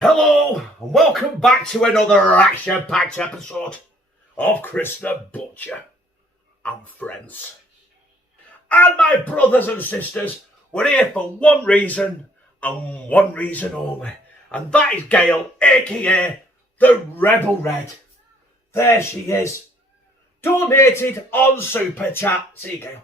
Hello, and welcome back to another action-packed episode of Chris the Butcher and Friends. And my brothers and sisters, we're here for one reason, and one reason only. And that is Gail, AKA the Rebel Red. There she is. Donated on Superchat. See you, Gail.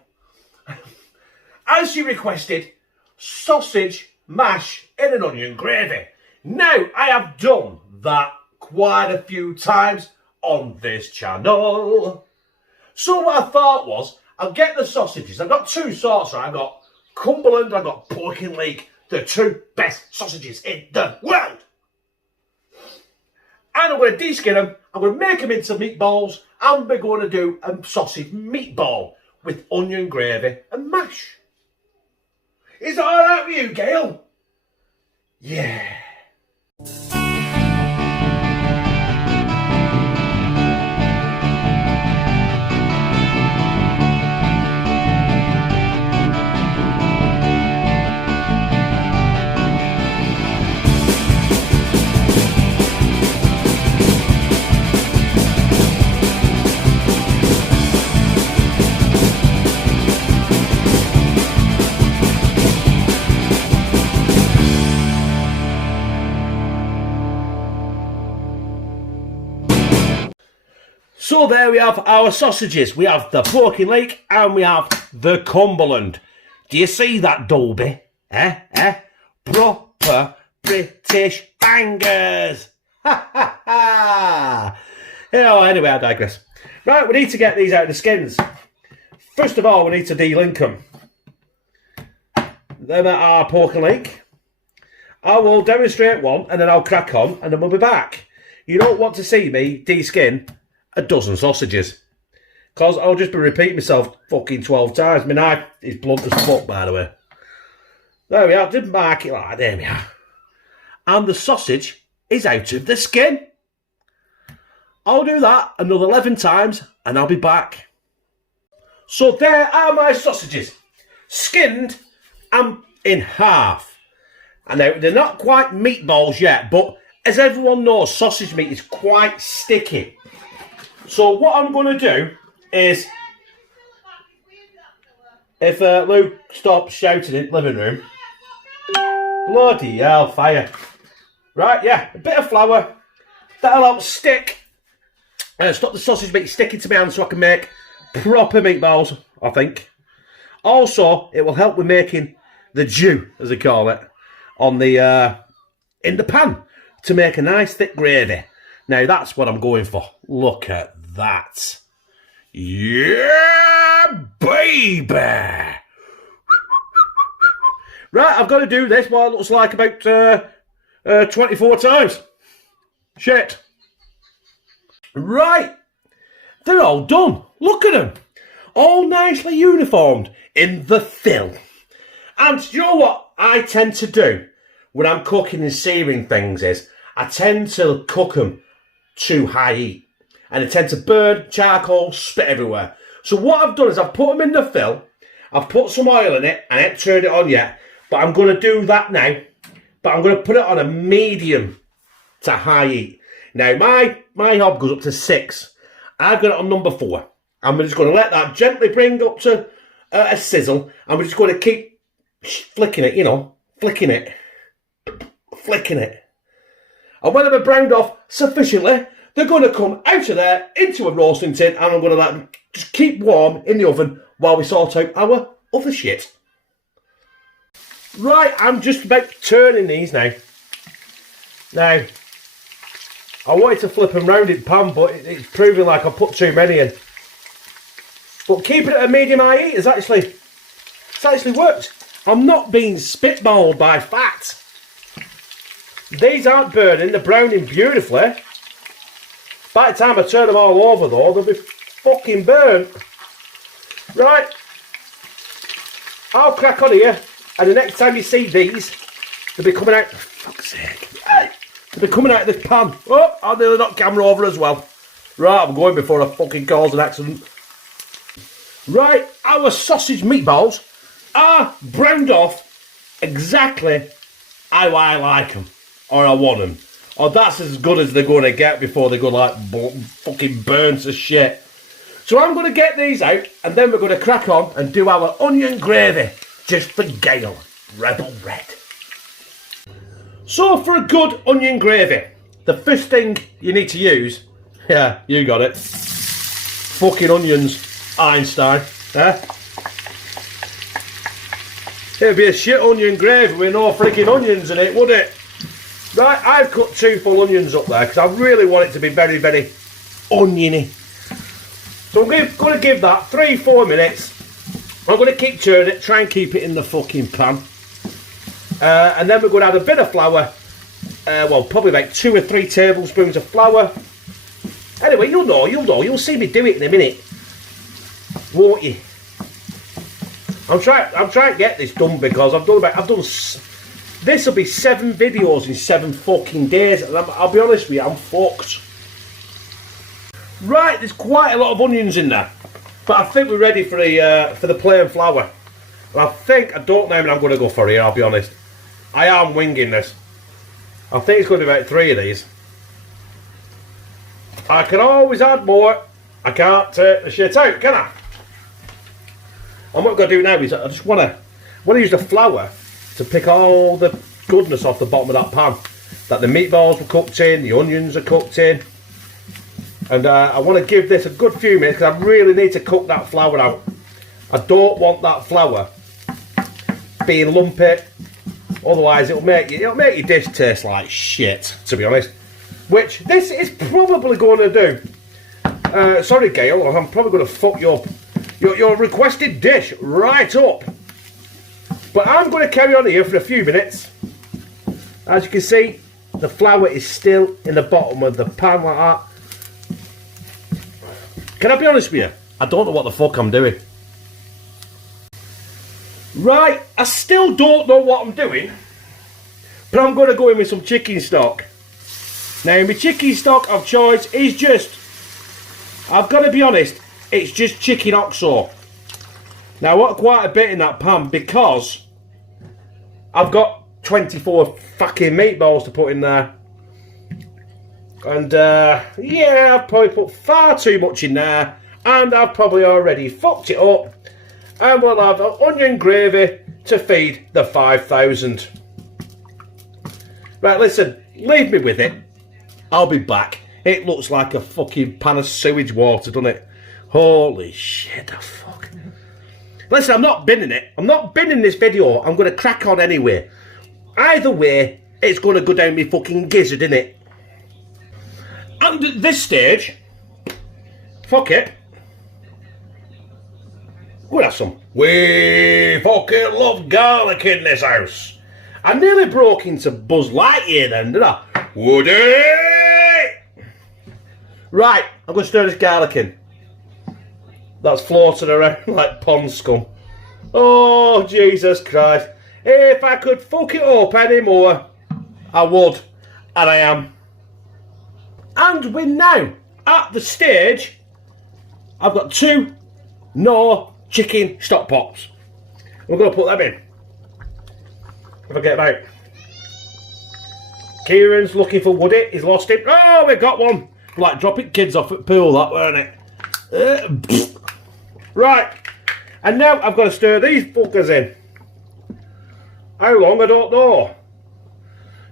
As she requested, sausage mash in an onion gravy. Now, I have done that quite a few times on this channel. So what I thought was, I'll get the sausages. I've got two sorts, right? I've got Cumberland, I've got fucking Leek. The two best sausages in the world. And I'm going to de-skin them. I'm going to make them into meatballs. And we're going to do a sausage meatball with onion gravy and mash. Is that alright with you, Gail? Yeah. So there we have our sausages. We have the fucking Leek and we have the Cumberland. Do you see that, Dolby? Proper British bangers. Ha ha ha. Anyway, I digress. Right, we need to get these out of the skins. First of all, we need to de-link them. Them are our pork and Leek. I will demonstrate one and then I'll crack on and then we'll be back. You don't want to see me de-skin a dozen sausages, because I'll just be repeating myself fucking 12 times. My knife is blunt as fuck, by the way. There we are, didn't mark it like that, there we are. And the sausage is out of the skin. I'll do that another 11 times and I'll be back. So there are my sausages, skinned and in half. And now they're not quite meatballs yet, but as everyone knows, sausage meat is quite sticky. So what I'm going to do is, if Luke stops shouting in the living room, bloody hell, fire. Right, yeah, a bit of flour, that'll help stick, stop the sausage meat sticking to my hand so I can make proper meatballs, I think. Also, it will help with making the jus, as they call it, on the in the pan to make a nice thick gravy. Now, that's what I'm going for. Look at that. Yeah, baby. Right, I've got to do this what it looks like about 24 times. Shit. Right. They're all done. Look at them. All nicely uniformed in the fill. And you know what I tend to do when I'm cooking and searing things is, I tend to cook them too high heat. And they tend to burn, charcoal, spit everywhere. So what I've done is I've put them in the fill. I've put some oil in it. I haven't turned it on yet. But I'm going to do that now. But I'm going to put it on a medium to high heat. Now, my hob goes up to 6. I've got it on number 4. I'm just going to let that gently bring up to a sizzle. And we're just going to keep flicking it, you know. Flicking it. Flicking it. And when they're browned off sufficiently, they're going to come out of there into a roasting tin, and I'm going to let them just keep warm in the oven while we sort out our other shit. Right, I'm just about turning these now. Now, I wanted to flip them round in pan, but it's proving like I put too many in. But keeping it at a medium high heat it's actually worked. I'm not being spitballed by fat. These aren't burning, they're browning beautifully. By the time I turn them all over though, they'll be fucking burnt. Right. I'll crack on here, and the next time you see these, they'll be coming out, for fuck's sake. They'll be coming out of this pan. Oh, I'll nearly knock camera over as well. Right, I'm going before I fucking cause an accident. Right, our sausage meatballs are browned off exactly how I like them. or I want them. Or that's as good as they're going to get before they go like fucking burnt to shit. So I'm going to get these out, and then we're going to crack on and do our onion gravy, just for Gail Rebel Red. So for a good onion gravy, the first thing you need to use, yeah, you got it, fucking onions, Einstein, It'd be a shit onion gravy with no freaking onions in it, would it? Right, I've cut 2 full onions up there because I really want it to be very, very oniony. So I'm going to give that 3-4 minutes. I'm going to keep turning it, try and keep it in the fucking pan. And then we're going to add a bit of flour. Well, probably like 2 or 3 tablespoons of flour. Anyway, you'll see me do it in a minute. Won't you? I'm trying to get this done because I've done this will be 7 videos in 7 fucking days, and I'll be honest with you, I'm fucked. Right, there's quite a lot of onions in there, but I think we're ready for the plain flour. And I don't know how I'm going to go for here, I'll be honest. I am winging this. I think it's going to be about 3 of these. I can always add more. I can't take the shit out, can I? And what I'm going to do now is I just want to use the flour to pick all the goodness off the bottom of that pan. That the meatballs were cooked in, the onions are cooked in. And I want to give this a good few minutes because I really need to cook that flour out. I don't want that flour being lumpy. Otherwise it'll make your dish taste like shit, to be honest. Which this is probably going to do. Sorry Gail, I'm probably going to fuck your requested dish right up. But I'm going to carry on here for a few minutes. As you can see, the flour is still in the bottom of the pan like that. Can I be honest with you? I don't know what the fuck I'm doing. Right, I still don't know what I'm doing. But I'm going to go in with some chicken stock. Now, my chicken stock of choice is just, I've got to be honest, it's just chicken oxo. Now, I want quite a bit in that pan because I've got 24 fucking meatballs to put in there. And, yeah, I've probably put far too much in there. And I've probably already fucked it up. And we'll have onion gravy to feed the 5,000. Right, listen, leave me with it. I'll be back. It looks like a fucking pan of sewage water, doesn't it? Holy shit, the fuck. Listen, I'm not binning it. I'm not binning this video. I'm going to crack on anyway. Either way, it's going to go down me fucking gizzard, innit? And at this stage, fuck it. We'll have some. We fucking love garlic in this house. I nearly broke into Buzz Lightyear then, didn't I? Woody! Right, I'm going to stir this garlic in. That's floating around like pond scum. Oh, Jesus Christ. If I could fuck it up anymore, I would. And I am. And we're now at the stage, I've got 2 chicken stock pots. We're going to put them in. If I get them out. Kieran's looking for Woody. He's lost him. Oh, we got one. Like dropping kids off at pool, that weren't it? Right. And now I've got to stir these fuckers in. How long? I don't know.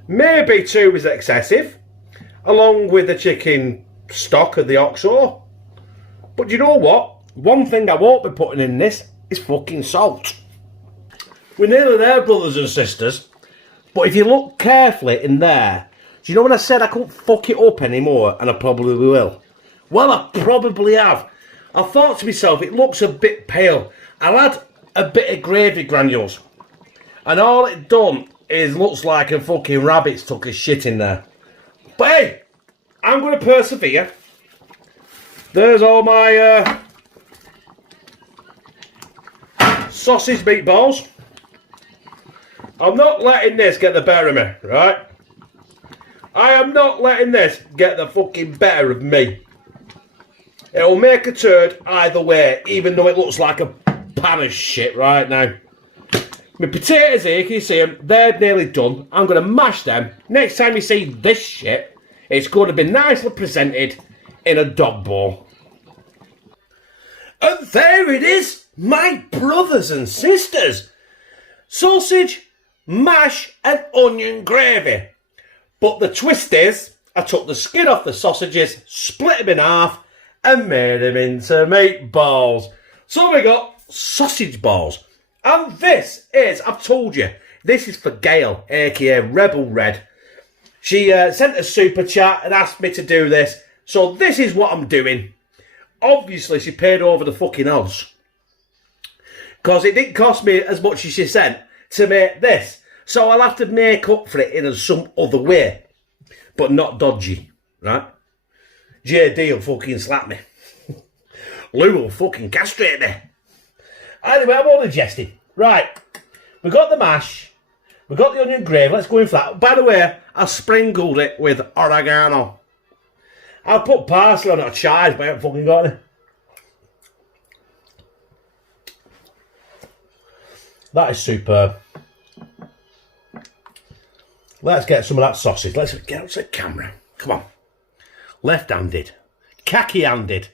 Maybe 2 is excessive. Along with the chicken stock of the oxo. But you know what? One thing I won't be putting in this is fucking salt. We're nearly there, brothers and sisters. But if you look carefully in there, do you know when I said I couldn't fuck it up anymore? And I probably will. Well, I probably have. I thought to myself, it looks a bit pale. I'll add a bit of gravy granules. And all it done is looks like a fucking rabbit's took a shit in there. But hey, I'm going to persevere. There's all my sausage meatballs. I'm not letting this get the better of me, right? I am not letting this get the fucking better of me. It'll make a turd either way, even though it looks like a pan of shit right now. My potatoes here, can you see them? They're nearly done. I'm going to mash them. Next time you see this shit, it's going to be nicely presented in a dog bowl. And there it is, my brothers and sisters. Sausage, mash and onion gravy. But the twist is, I took the skin off the sausages, split them in half and made them into meatballs. So we got sausage balls. And this is, I've told you, this is for Gail AKA Rebel Red. She sent a super chat and asked me to do this. So this is what I'm doing. Obviously she paid over the fucking odds. Because it didn't cost me as much as she sent to make this. So I'll have to make up for it in some other way. But not dodgy, right? JD will fucking slap me. Lou will fucking castrate me. Anyway, I'm only jesting. Right, we got the mash. We got the onion gravy. Let's go in for that. By the way, I sprinkled it with oregano. I put parsley on it or chives, but I haven't fucking got any. That is superb. Let's get some of that sausage. Let's get up to the camera. Come on. Left-handed. Khaki-handed.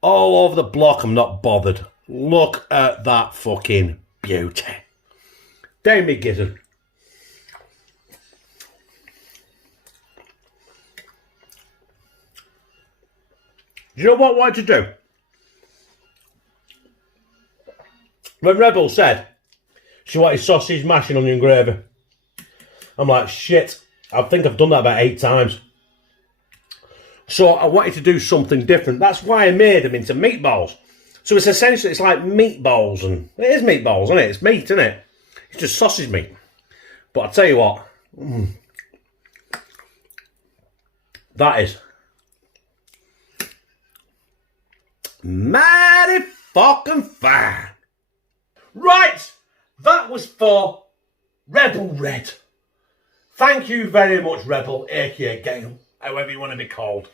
All over the block, I'm not bothered. Look at that fucking beauty. Down me gizzard. Do you know what I wanted to do? When Rebel said she wanted sausage, mash and onion gravy, I'm like, shit, I think I've done that about 8 times. So I wanted to do something different. That's why I made them into meatballs. So it's essentially, it's like meatballs, and it is meatballs, isn't it? It's meat, isn't it? It's just sausage meat. But I tell you what, that is mighty fucking fine. Right, that was for Rebel Red. Thank you very much, Rebel, aka Gail, however you want to be called.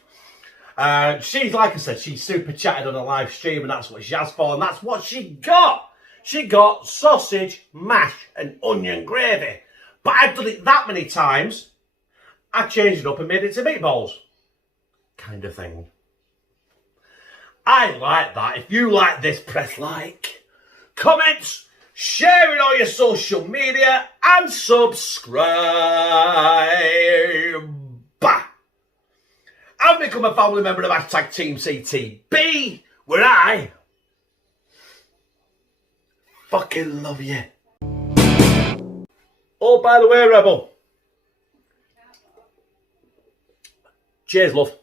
She's, like I said, she super chatted on a live stream, and that's what she asked for, and that's what she got. She got sausage, mash, and onion gravy. But I've done it that many times, I changed it up and made it to meatballs. Kind of thing. I like that. If you like this, press like, comment, share it on your social media, and subscribe. And become a family member of hashtag Team CTB, where I fucking love you. Oh, by the way, Rebel. Cheers, love.